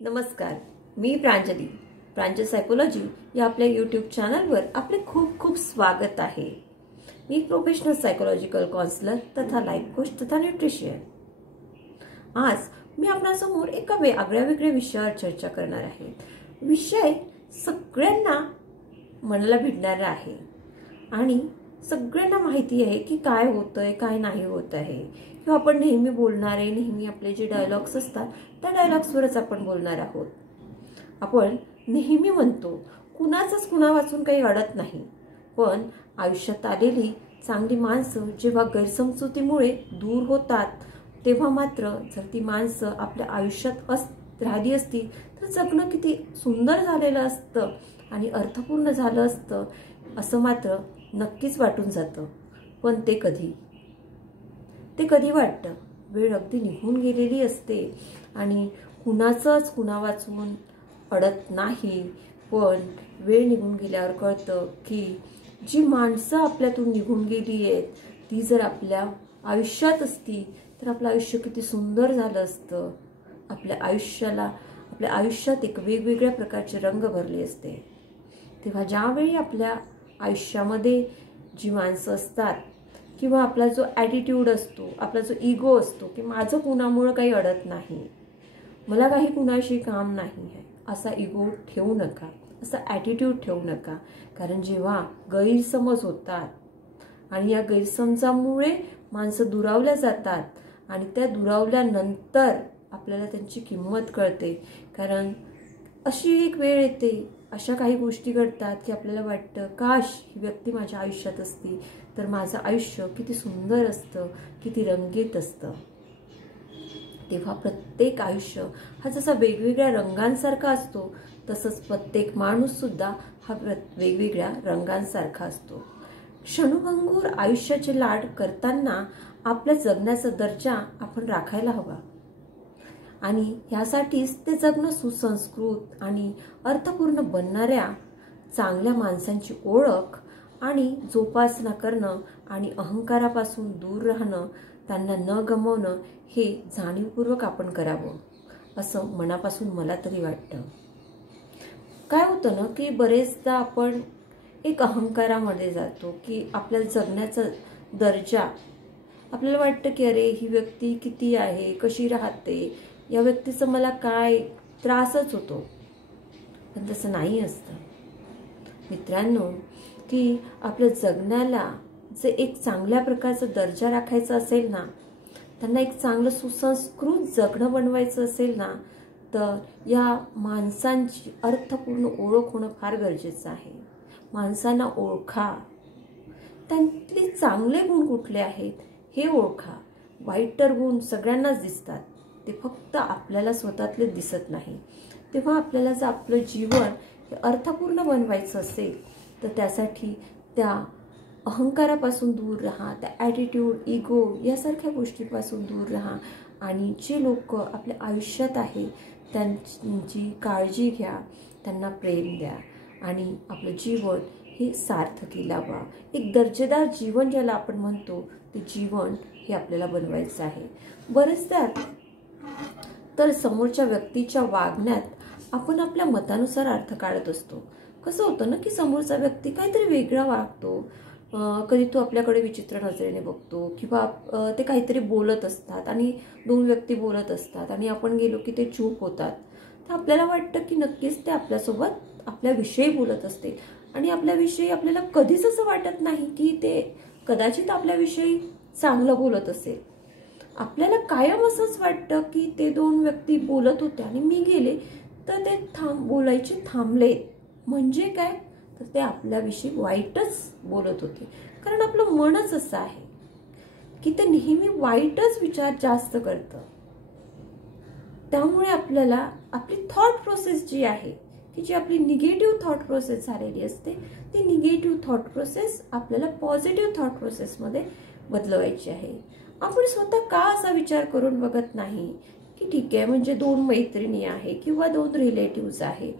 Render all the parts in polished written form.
नमस्कार, मी प्रांजली. प्रांजल सायकोलॉजी या आपल्या यूट्यूब चॅनलवर आपले खूप खूप स्वागत आहे. मी प्रोफेशनल सायकोलॉजिकल काउन्सिलर तथा लाईफ कोच तथा न्यूट्रिशियन. आज मी आपल्यासमोर एका वेगळ्या विषयावर चर्चा करणार आहे. विषय सगळ्यांना मनाला भिडणारा आहे आणि सगळ्यांना माहिती आहे की काय होतंय काय नाही होत आहे, किंवा आपण नेहमी बोलणारे नेहमी आपले जे डायलॉग्स असतात त्या डायलॉग्सवरच आपण बोलणार आहोत. आपण नेहमी म्हणतो कुणाचंच कुणा वाचून काही अडत नाही, पण आयुष्यात आलेली चांगली माणसं जेव्हा गैरसमजुतीमुळे दूर होतात तेव्हा मात्र जर ती माणसं आपल्या आयुष्यात राहिली असती तर जगणं किती सुंदर झालेलं असतं आणि अर्थपूर्ण झालं असतं असं मात्र नक्कीच वाटून जातं. पण ते कधी वाटतं? वेळ अगदी निघून गेलेली असते आणि कुणाचंच कुणा वाचून अडत नाही, पण वेळ निघून गेल्यावर कळतं की जी माणसं आपल्यातून निघून गेली आहेत ती जर आपल्या आयुष्यात असती तर आपलं आयुष्य किती सुंदर झालं असतं. आपल्या आयुष्यात एक वेगवेगळ्या प्रकारचे रंग भरले असते. तेव्हा ज्यावेळी आपल्या आयुष्यामध्ये जी माणसं असतात किंवा आपला जो ॲटिट्यूड असतो, आपला जो इगो असतो की माझं कुणामुळं काही अडत नाही, मला काही कुणाशी काम नाही आहे, असा इगो ठेवू नका, असा ॲटिट्यूड ठेवू नका. कारण जेव्हा गैरसमज होतात आणि या गैरसमजामुळे माणसं दुरावल्या जातात आणि त्या दुरावल्यानंतर आपल्याला त्यांची किंमत कळते. कारण अशी एक वेळ येते, अशा काही गोष्टी घडतात की आपल्याला वाटतं काश ही व्यक्ती माझ्या आयुष्यात असती तर माझं आयुष्य किती सुंदर असतं, किती रंगीत असतं. तेव्हा प्रत्येक आयुष्य हा जसा वेगवेगळ्या रंगांसारखा असतो तसंच प्रत्येक माणूस सुद्धा हा वेगवेगळ्या रंगांसारखा असतो. क्षणभंगूर आयुष्याचे लाड करताना आपल्या जगण्याचा दर्जा आपण राखायला हवा आणि ह्यासाठीच ते जगणं सुसंस्कृत आणि अर्थपूर्ण बनणाऱ्या चांगल्या माणसांची ओळख आणि जोपासना करणं आणि अहंकारापासून दूर राहणं, त्यांना न गमावणं हे जाणीवपूर्वक आपण करावं असं मनापासून मला तरी वाटतं. काय होतं ना की बरेचदा आपण एक अहंकारामध्ये जातो की आपल्या जगण्याचा दर्जा, आपल्याला वाटतं की अरे ही व्यक्ती किती आहे, कशी राहते, या व्यक्तीचा मला काय त्रासच होतो. पण तसं नाही असतं मित्रांनो. की आपल्या जगण्याला जे एक चांगल्या प्रकारचा दर्जा राखायचा असेल ना, त्यांना एक चांगलं सुसंस्कृत जगणं बनवायचं असेल ना, तर या माणसांची अर्थपूर्ण ओळख होणं फार गरजेचं आहे. माणसांना ओळखा, त्यांतले चांगले गुण कुठले आहेत हे ओळखा. वाईट गुण सगळ्यांनाच दिसतात, ते फक्त आपल्याला स्वतःतले दिसत नाही. तेव्हा आपल्याला जर आपलं जीवन हे अर्थपूर्ण बनवायचं असेल तर त्यासाठी त्या अहंकारापासून दूर राहा, त्या ॲटिट्यूड, इगो यासारख्या गोष्टीपासून दूर राहा आणि जे लोक आपल्या आयुष्यात आहे त्यांची काळजी घ्या, त्यांना प्रेम द्या आणि आपलं जीवन हे सार्थकी लावा. एक दर्जेदार जीवन ज्याला आपण म्हणतो ते जीवन हे आपल्याला बनवायचं आहे. बरेचदा तर समोरच्या व्यक्तीच्या वागण्यात आपण आपल्या मतानुसार अर्थ काढत असतो. कसं होतं ना की समोरचा व्यक्ती काहीतरी वेगळा वागतो, कधी तो आपल्याकडे विचित्र नजरेने बघतो किंवा ते काहीतरी बोलत असतात आणि दोन व्यक्ती बोलत असतात आणि आपण गेलो की ते चूप होतात. तर आपल्याला वाटतं की नक्कीच ते आपल्यासोबत आपल्याविषयी बोलत असते आणि आपल्याविषयी आपल्याला कधीच असं वाटत नाही की ते कदाचित आपल्याविषयी चांगलं बोलत असेल. आपल्याला कायम असंच वाटतं की ते दोन व्यक्ती बोलत होते आणि मी गेले तर ते बोलायचे थांबले, म्हणजे काय तर ते आपल्याविषयी वाईटच बोलत होते. कारण आपलं मनच असं आहे की ते नेहमी वाईटच विचार जास्त करतं. त्यामुळे आपल्याला आपली थॉट प्रोसेस जी आहे की जी आपली निगेटिव्ह थॉट प्रोसेस झालेली असते ती निगेटिव्ह थॉट प्रोसेस आपल्याला पॉझिटिव्ह थॉट प्रोसेसमध्ये बदलवायची आहे. आपण स्वतः का असा विचार करून बघत नाही की ठीक आहे, म्हणजे दोन मैत्रिणी आहे किंवा दोन रिलेटिव्ह आहे,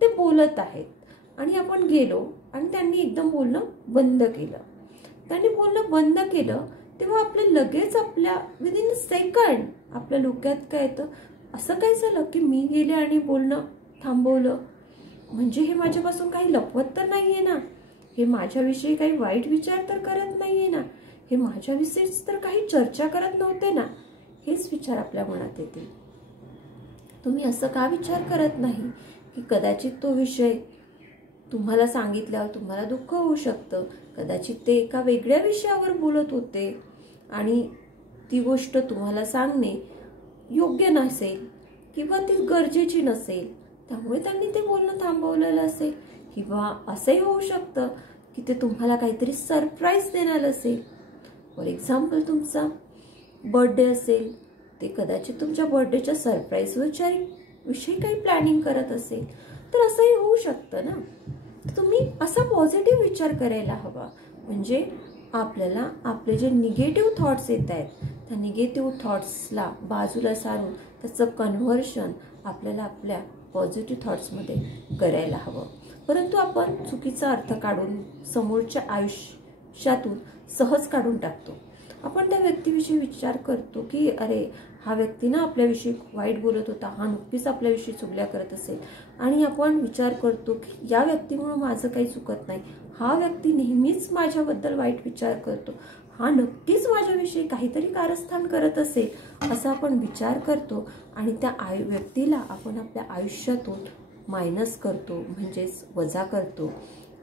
ते बोलत आहेत आणि आपण गेलो आणि त्यांनी एकदम बोलणं बंद केलं. त्यांनी बोलणं बंद केलं तेव्हा आपलं लगेच आपल्या विदिन सेकंड आपल्या डोक्यात काय येतं, असं काय झालं की मी गेले आणि बोलणं थांबवलं, म्हणजे हे माझ्यापासून काही लपवत तर नाहीये ना, हे माझ्याविषयी काही वाईट विचार तर करत नाहीये ना, हे माझ्याविषयीच तर काही चर्चा करत नव्हते ना, हेच विचार आपल्या मनात येतील. तुम्ही असं का विचार करत नाही की कदाचित तो विषय तुम्हाला सांगितल्यावर तुम्हाला दुःख होऊ शकतं, कदाचित ते एका वेगळ्या विषयावर बोलत होते आणि ती गोष्ट तुम्हाला सांगणे योग्य नसेल किंवा ती गरजेची नसेल, त्यामुळे त्यांनी ते बोलणं थांबवलेलं असेल. किंवा असंही होऊ शकतं की ते तुम्हाला काहीतरी सरप्राईज देणार असेल. फॉर एक्झाम्पल, तुमचा बर्थडे असेल, ते कदाचित तुमच्या बर्थडेच्या सरप्राईज विषयी काही प्लॅनिंग करत असेल, तर असंही होऊ शकतं ना. तुम्ही असा पॉझिटिव्ह विचार करायला हवा, म्हणजे आपल्याला आपले जे निगेटिव्ह थॉट्स येत आहेत त्या निगेटिव्ह थॉट्सला बाजूला सारून त्याचं कन्व्हर्शन आपल्याला आपल्या पॉझिटिव्ह थॉट्समध्ये करायला हवं. परंतु आपण चुकीचा अर्थ काढून समोरच्या आयुष्यातून सहज काढून टाकतो. आपण त्या व्यक्तीविषयी विचार करतो की अरे, हा व्यक्ती ना आपल्याविषयी वाईट बोलत होता, हा नक्कीच आपल्याविषयी चुगल्या करत असेल, आणि आपण विचार करतो की या व्यक्तीमुळे माझं काही चुकत नाही, हा व्यक्ती नेहमीच माझ्याबद्दल वाईट विचार करतो, हा नक्कीच माझ्याविषयी काहीतरी कारस्थान करत असेल, असा आपण विचार करतो आणि त्या व्यक्तीला आपण आपल्या आयुष्यातून मायनस करतो, म्हणजेच वजा करतो.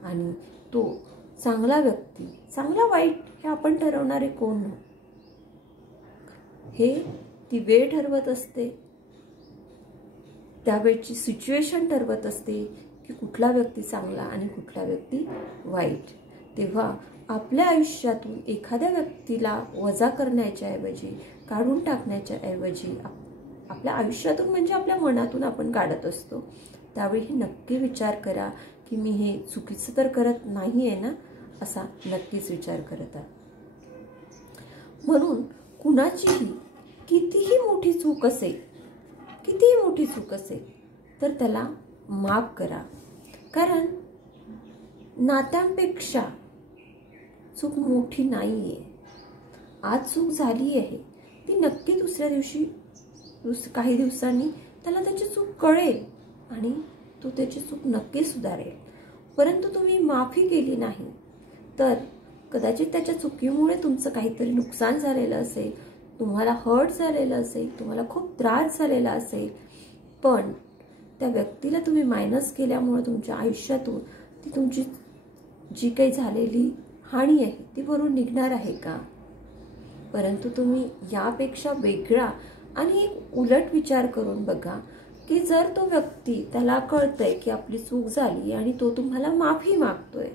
आणि तो चांगला व्यक्ती, चांगला वाईट हे आपण ठरवणारे कोण? हे ती वेळ ठरवत असते, त्यावेळची सिच्युएशन ठरवत असते की कुठला व्यक्ती चांगला आणि कुठला व्यक्ती वाईट. तेव्हा आपल्या आयुष्यातून एखाद्या व्यक्तीला वजा करण्याच्या ऐवजी, काढून टाकण्याच्या ऐवजी आपल्या आयुष्यातून म्हणजे आपल्या मनातून आपण काढत असतो, त्यावेळी नक्की विचार करा की मी हे चुकीचं तर करत नाही आहे ना, असा नक्कीच विचार करत आहे. म्हणून कुणाचीही कितीही मोठी चूक असेल, कितीही मोठी चूक असेल तर त्याला माफ करा, कारण नात्यांपेक्षा चूक मोठी नाहीये. आज चूक झाली आहे, ती नक्की दुसऱ्या दिवशी काही दिवसांनी त्याला त्याची चूक कळेल आणि तो त्याची चूक नक्की सुधारेल. परंतु तुम्ही माफी केली नाही तर कदाचित त्याच्या चुकीमुळे तुमचं काहीतरी नुकसान झालेलं असेल, तुम्हाला हर्ट झालेलं असेल, तुम्हाला खूप त्रास झालेला असेल, पण त्या व्यक्तीला तुम्ही मायनस केल्यामुळे तुमच्या आयुष्यातून ती तुमची जी काही झालेली हानी आहे ती भरून निघणार आहे का? परंतु तुम्ही यापेक्षा वेगळा आणि एक उलट विचार करून बघा की जर तो व्यक्ती, त्याला कळतंय की आपली चूक झाली आणि तो तुम्हाला माफी मागतोय,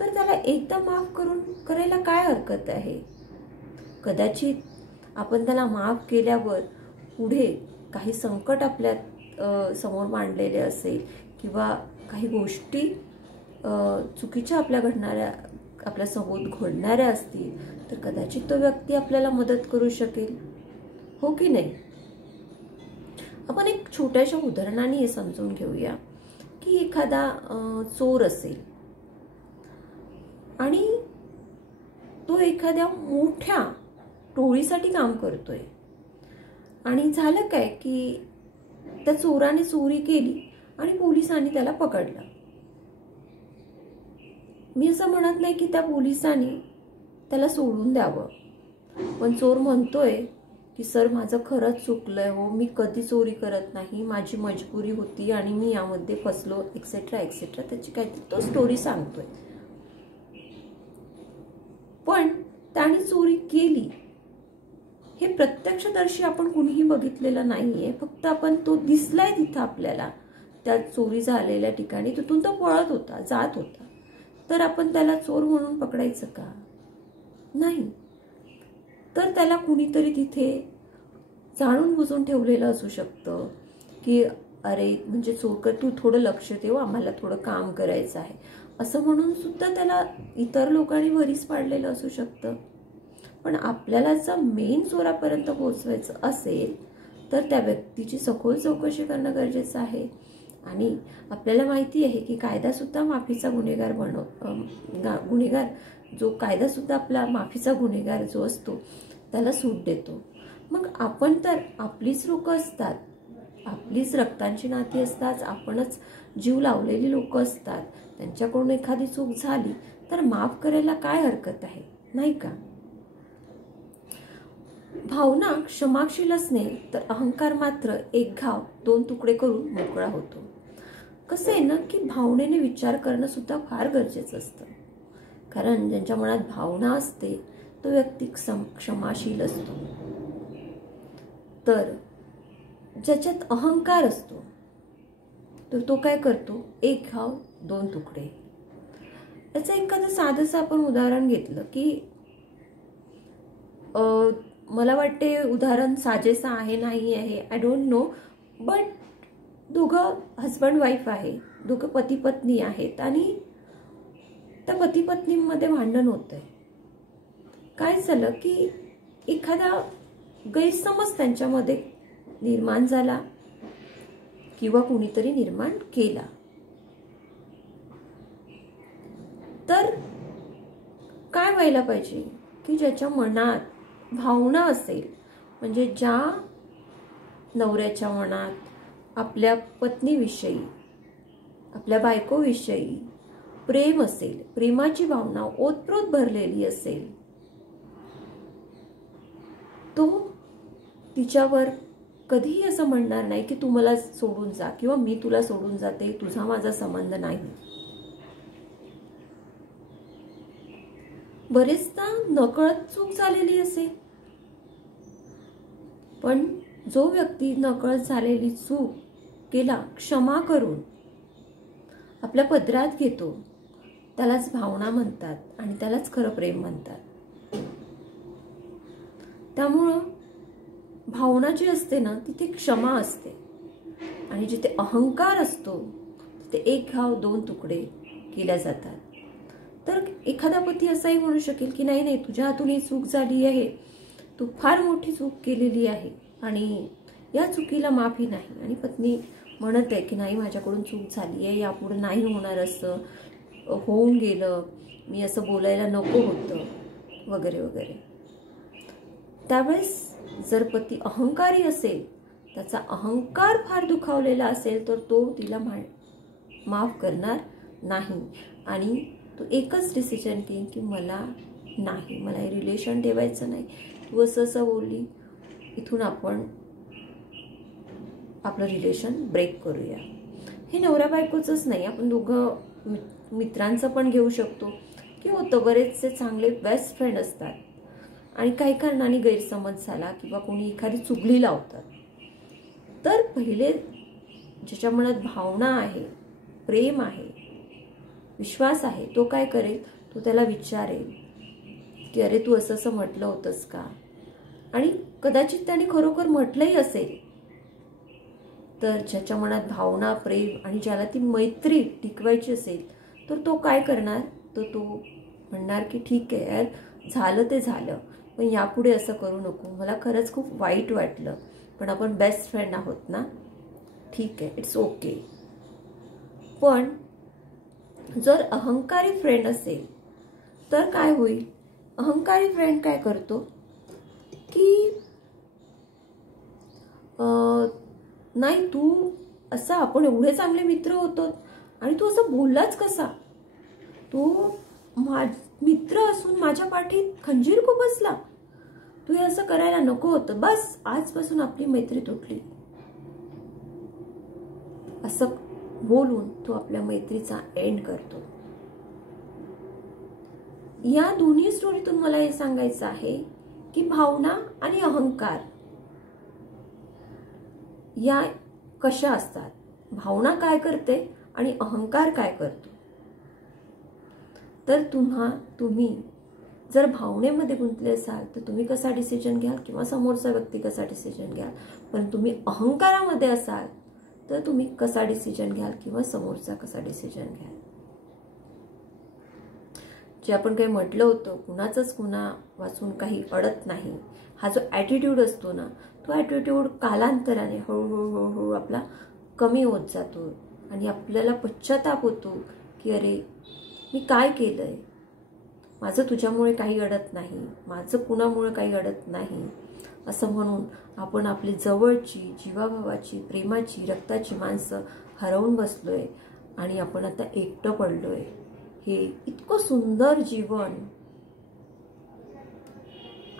तर त्याला एकदा माफ करायला काय हरकत आहे? कदाचित आपण त्याला माफ केल्यावर पुढे काही संकट आपल्या समोर मांडलेले असेल किंवा काही गोष्टी चुकीच्या आपल्या समोर घडणाऱ्या असतील, तर कदाचित तो व्यक्ती आपल्याला मदत करू शकेल, हो की नाही? आपण एक छोट्याशा उदाहरणाने हे समजून घेऊया की एखादा चोर असेल आणि तो एखाद्या मोठ्या टोळीसाठी काम करतोय, आणि झालं काय की त्या चोराने चोरी केली आणि पोलिसांनी त्याला पकडलं. मी असं म्हणत नाही की त्या पोलिसांनी त्याला सोडून द्यावं, पण चोर म्हणतोय की सर, माझं खरंच चुकलंय हो, मी कधी चोरी करत नाही, माझी मजबुरी होती आणि मी यामध्ये फसलो, एक्सेट्रा एक्सेट्रा, त्याची काहीतरी तो स्टोरी सांगतोय. पण त्याने चोरी केली हे प्रत्यक्षदर्शी आपण कुणीही बघितलेलं नाहीये, फक्त आपण तो दिसलाय तिथं आपल्याला त्या चोरी झालेल्या ठिकाणी, तिथून तो पळत होता, जात होता, तर आपण त्याला चोर म्हणून पकडायचं का? नाही. तर त्याला कुणीतरी तिथे जाणून बुजून ठेवलेलं असू शकतं की अरे, म्हणजे चोर, तू थोडं लक्ष ठेव, आम्हाला थोडं काम करायचं आहे, असं म्हणून सुद्धा त्याला इतर लोकांनी भरीस पाडलेलं असू शकतं. पण आपल्याला जर मेन चोरापर्यंत पोहोचवायचं असेल तर त्या व्यक्तीची सखोल चौकशी करणं गरजेचं आहे. आणि आपल्याला माहिती आहे की कायदा सुद्धा माफीचा गुन्हेगार जो कायदा सुद्धा आपला माफीचा गुन्हेगार जो असतो त्याला सूट देतो. मग आपण तर आपलीच लोक असतात आपलीच रक्तांची नाती असतात, आपणच जीव लावलेली लोक असतात. त्यांच्याकडून एखादी चूक झाली तर माफ करायला काय हरकत आहे, नाही का? भावना क्षमाशील असणे तर अहंकार मात्र एक घाव दोन तुकडे करून मोकळा होतो. कसं आहे ना की भावनेने विचार करणं सुद्धा फार गरजेचं असतं. कारण ज्यांच्या मनात भावना असते तो व्यक्ती क्षमाशील असतो. तर ज्याच्यात अहंकार असतो तर तो काय करतो, एक घाव दोन तुकडे. याचं एखादं साधंसं आपण उदाहरण घेतलं की मला वाटते उदाहरण साजेसं आहे नाही आहे आय डोंट नो, बट दोघं हजबंड वाईफ आहे, दोघं पती पत्नी आहेत आणि त्या पती पत्नीमध्ये भांडण होतंय. काय झालं की एखादा गैरसमज त्यांच्यामध्ये निर्माण झाला किंवा कुणीतरी निर्माण केला. तर काय व्हायला पाहिजे की ज्याच्या मनात भावना असेल, म्हणजे ज्या नवऱ्याच्या मनात आपल्या पत्नीविषयी, आपल्या बायकोविषयी प्रेम असेल, प्रेमाची भावना ओतप्रोत भरलेली असेल, तो तिच्यावर कधीही असं म्हणणार नाही की तू मला सोडून जा किंवा मी तुला सोडून जाते, तुझा माझा संबंध नाही. बरेचदा नकळत चूक झालेली असेल, पण जो व्यक्ती नकळत झालेली चूक केला क्षमा करून आपल्या पदरात घेतो त्यालाच भावना म्हणतात आणि त्यालाच खरं प्रेम म्हणतात. त्यामुळं भावना जी असते ना तिथे क्षमा असते आणि जिथे अहंकार असतो तिथे एक घाव दोन तुकडे केल्या जातात. तर एखादा पती असाही म्हणू शकेल की नाही नाही, तुझ्या हातून ही चूक झाली आहे, तू फार मोठी चूक केलेली आहे आणि या चुकीला माफी नाही. आणि पत्नी म्हणत आहे की नाही, माझ्याकडून चूक झाली आहे, यापुढे नाही होणार, असं होऊन गेलं, मी असं बोलायला नको होतं वगैरे वगैरे. त्यावेळेस जर पती अहंकारी असेल, त्याचा अहंकार फार दुखावलेला असेल, तर तो तिला माफ करणार नाही आणि तो एकच डिसिजन घेईन की मला नाही, मला हे रिलेशन ठेवायचं नाही, तू असं असं बोलली, इथून आपण आपलं रिलेशन ब्रेक करूया. हे नवरा बायकोचंच नाही, आपण दोघं मित्रांचं पण घेऊ शकतो की होतं, बरेचसे चांगले बेस्ट फ्रेंड असतात आणि काही कारणाने गैरसमज झाला किंवा कोणी एखादी चुगली लावतात, तर पहिले ज्याच्या मनात भावना आहे, प्रेम आहे, विश्वास आहे, तो काय करेल, तो त्याला विचारेल की अरे तू असं असं म्हटलं होतंस का, आणि कदाचित त्याने खरोखर म्हटलंही असेल, तर ज्याच्या मनात भावना, प्रेम आणि ज्याला ती मैत्री टिकवायची असेल, तर तो काय करणार, तर तो म्हणणार की ठीक आहे यार, झालं ते झालं, पण यापुढे असं करू नको, मला खरंच खूप वाईट वाटलं, पण आपण बेस्ट फ्रेंड आहोत ना, ठीक आहे, इट्स ओके. पण जर अहंकारी फ्रेंड असेल तर काय होईल, अहंकारी फ्रेंड काय करतो की नाही, तू असं, आपण एवढे चांगले मित्र होतो आणि तू असं बोललाच कसा, तू मित्र असून माझ्या पाठीत खंजीर को बसला, तू हे असं करायला नको होतं, बस आजपासून आपली मैत्री तुटली, असं बोलून तो आपल्या मैत्रीचा एंड करतो. या दोन्ही स्टोरीतून मला हे सांगायचं आहे की भावना आणि अहंकार या कशा असतात, भावना काय करते आणि अहंकार काय करतो. तर तुम्ही जर भावनेमध्ये गुंतले असाल तर तुम्ही कसा डिसिजन घ्याल किंवा समोरचा व्यक्ती कसा डिसिजन घ्याल, पण तुम्ही अहंकारामध्ये असाल तर तुम्ही कसा डिसिजन घ्याल किंवा समोरचा कसा डिसिजन घ्याल. जे आपण काही म्हटलं होतं, कुणाचंच कुणा वाचून काही अडत नाही, हा जो ॲटिट्यूड असतो ना, तो ॲटिट्यूड कालांतराने हळूहळू आपला कमी होत जातो आणि आपल्याला पश्चाताप होतो की अरे मी काय केलंय, माझं तुझ्यामुळे काही अडत नाही, माझं कुणामुळे काही अडत नाही, असं म्हणून आपण आपली जवळची, जीवाभावाची, प्रेमाची, रक्ताची माणसं हरवून बसलोय आणि आपण आता एकटं पडलोय. हे इतकं सुंदर जीवन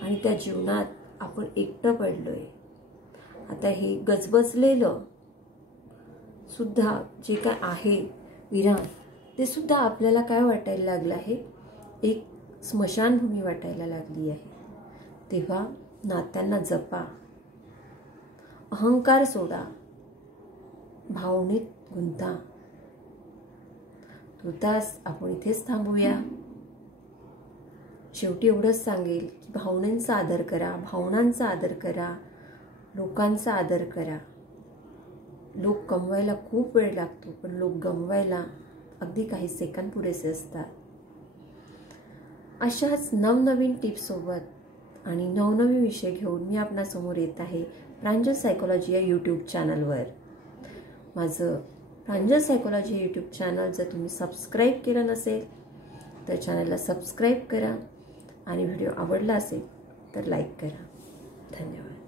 आणि त्या जीवनात आपण एकटं पडलोय. आता हे गजबजलेलं सुद्धा जे काय आहे विरान, ते सुद्धा आपल्याला काय वाटायला लागलं आहे, एक स्मशानभूमी वाटायला लागली आहे. तेव्हा नात्यांना जपा, अहंकार सोडा, भावनेत गुंता. तुर्तास आपण इथेच थांबूया. शेवटी एवढंच सांगेल की भावनांचा आदर करा, भावनांचा आदर करा, लोकांचा आदर करा. लोक कमवायला खूप वेळ लागतो, पण लोक गमवायला अगदी काही सेकंद पुरेसे असतात. अशाच नवनवीन टिप्ससोबत आणि नवनवीन विषय घेऊन मी आपणासमोर येत आहे प्रांजल सायकोलॉजी या यूट्यूब चॅनलवर. माझं प्रांजल सायकोलॉजी हे यूट्यूब चॅनल जर तुम्ही सबस्क्राईब केलं नसेल तर चॅनलला सबस्क्राईब करा आणि व्हिडिओ आवडला असेल तर लाईक करा. धन्यवाद.